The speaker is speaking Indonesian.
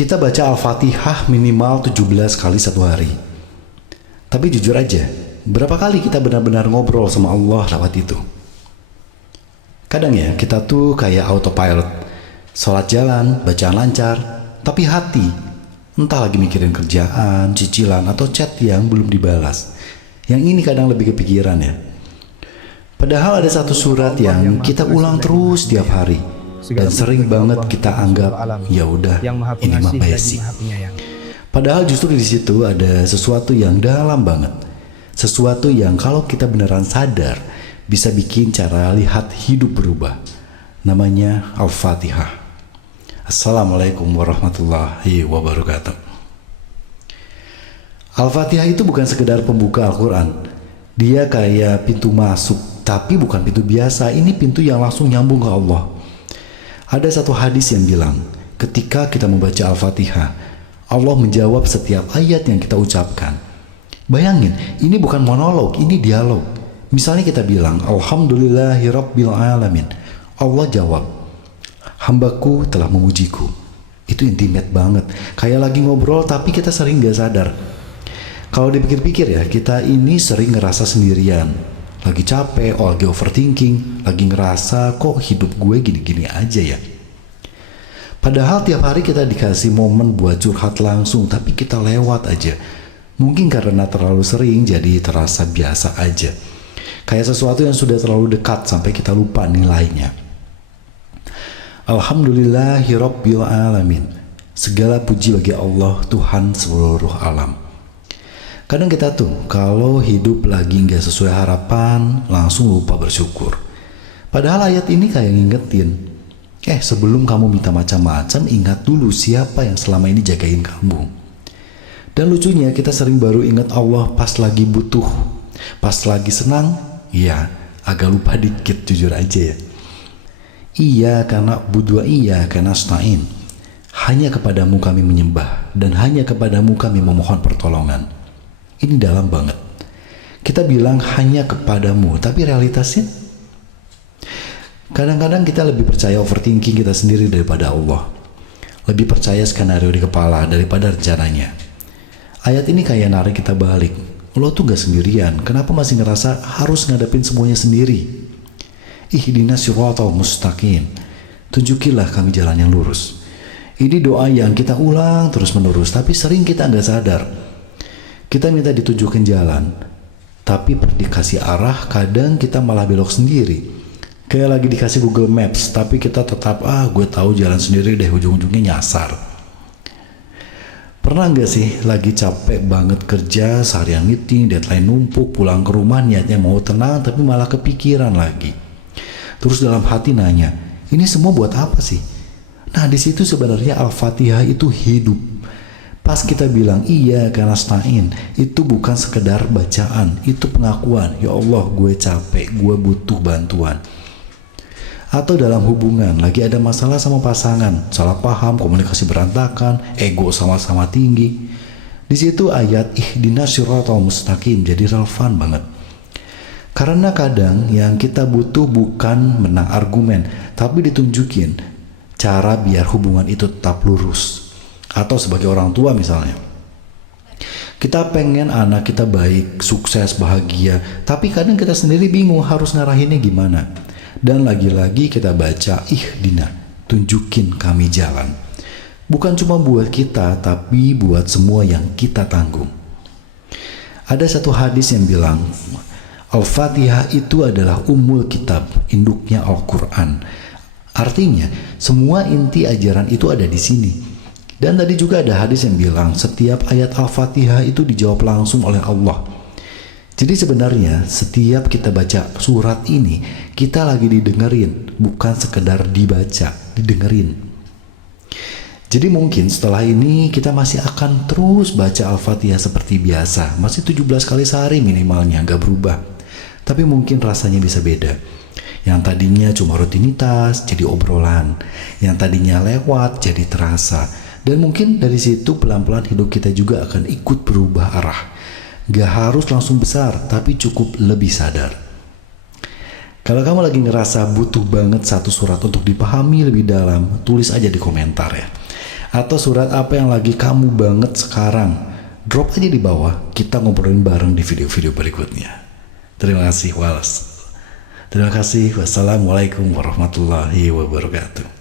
Kita baca Al-Fatihah minimal 17 kali satu hari. Tapi jujur aja, berapa kali kita benar-benar ngobrol sama Allah lewat itu? Kadang ya, kita tuh kayak autopilot. Sholat jalan, bacaan lancar, tapi hati entah lagi mikirin kerjaan, cicilan, atau chat yang belum dibalas. Yang ini kadang lebih kepikiran ya. Padahal ada satu surat yang kita ulang terus tiap hari. Dan sering banget kita anggap, ya udah, ini mah basic. Padahal justru di situ ada sesuatu yang dalam banget. Sesuatu yang kalau kita beneran sadar, bisa bikin cara lihat hidup berubah. Namanya Al-Fatihah. Assalamualaikum warahmatullahi wabarakatuh. Al-Fatihah itu bukan sekedar pembuka Al-Quran. Dia kayak pintu masuk, tapi bukan pintu biasa. Ini pintu yang langsung nyambung ke Allah. Ada satu hadis yang bilang, ketika kita membaca Al-Fatihah, Allah menjawab setiap ayat yang kita ucapkan. Bayangin, ini bukan monolog, ini dialog. Misalnya kita bilang, Alhamdulillahirabbil alamin. Allah jawab, hambaku telah memujiku. Itu intimate banget. Kayak lagi ngobrol tapi kita sering gak sadar. Kalau dipikir-pikir ya, kita ini sering ngerasa sendirian. Lagi capek, lagi overthinking, lagi ngerasa kok hidup gue gini-gini aja ya. Padahal tiap hari kita dikasih momen buat curhat langsung, tapi kita lewat aja. Mungkin karena terlalu sering jadi terasa biasa aja. Kayak sesuatu yang sudah terlalu dekat sampai kita lupa nilainya. Alhamdulillahirabbil alamin. Segala puji bagi Allah, Tuhan seluruh alam. Kadang kita tuh kalau hidup lagi nggak sesuai harapan, langsung lupa bersyukur. Padahal ayat ini kayak ngingetin, sebelum kamu minta macam-macam, ingat dulu siapa yang selama ini jagain kamu. Dan lucunya kita sering baru ingat Allah pas lagi butuh. Pas lagi senang, ya agak lupa dikit, jujur aja ya. Iya karena budua, iya karena stain. Hanya kepadamu kami menyembah, dan hanya kepadamu kami memohon pertolongan. Ini dalam banget. Kita bilang hanya kepadamu, tapi realitasnya kadang-kadang kita lebih percaya overthinking kita sendiri daripada Allah. Lebih percaya skenario di kepala daripada rencananya. Ayat ini kayak narik kita balik. Lo tuh gak sendirian, kenapa masih ngerasa harus ngadepin semuanya sendiri? Ihdinas siratal mustaqim. Tunjukilah kami jalan yang lurus. Ini doa yang kita ulang terus menerus, tapi sering kita gak sadar. Kita minta ditunjukin jalan, tapi per dikasih arah, kadang kita malah belok sendiri. Kayak lagi dikasih Google Maps, tapi kita tetap, gue tahu jalan sendiri deh, ujung-ujungnya nyasar. Pernah gak sih lagi capek banget kerja, seharian meeting, deadline numpuk, pulang ke rumah niatnya mau tenang, tapi malah kepikiran lagi. Terus dalam hati nanya, ini semua buat apa sih? Nah di situ sebenarnya Al-Fatihah itu hidup. Pas kita bilang iya karena stain, itu bukan sekedar bacaan, itu pengakuan, ya Allah gue capek, gue butuh bantuan. Atau dalam hubungan, lagi ada masalah sama pasangan, salah paham, komunikasi berantakan, ego sama-sama tinggi. Di situ ayat ihdinas siratal mustaqim jadi relevan banget. Karena kadang yang kita butuh bukan menang argumen, tapi ditunjukin cara biar hubungan itu tetap lurus. Atau sebagai orang tua misalnya, kita pengen anak kita baik, sukses, bahagia, tapi kadang kita sendiri bingung harus ngarahinnya gimana. Dan lagi-lagi kita baca ihdina, tunjukin kami jalan. Bukan cuma buat kita, tapi buat semua yang kita tanggung. Ada satu hadis yang bilang, Al-Fatihah itu adalah ummul kitab, induknya Al-Quran. Artinya, semua inti ajaran itu ada di sini. Dan tadi juga ada hadis yang bilang setiap ayat Al-Fatihah itu dijawab langsung oleh Allah. Jadi sebenarnya setiap kita baca surat ini, kita lagi didengerin, bukan sekedar dibaca, didengerin. Jadi mungkin setelah ini kita masih akan terus baca Al-Fatihah seperti biasa, masih 17 kali sehari minimalnya, gak berubah. Tapi mungkin rasanya bisa beda. Yang tadinya cuma rutinitas, jadi obrolan. Yang tadinya lewat, jadi terasa. Dan mungkin dari situ pelan-pelan hidup kita juga akan ikut berubah arah. Gak harus langsung besar, tapi cukup lebih sadar. Kalau kamu lagi ngerasa butuh banget satu surat untuk dipahami lebih dalam, tulis aja di komentar ya. atau surat apa yang lagi kamu banget sekarang. Drop aja di bawah, kita ngobrolin bareng di video-video berikutnya. Terima kasih, Wallace. Terima kasih. Wassalamualaikum warahmatullahi wabarakatuh.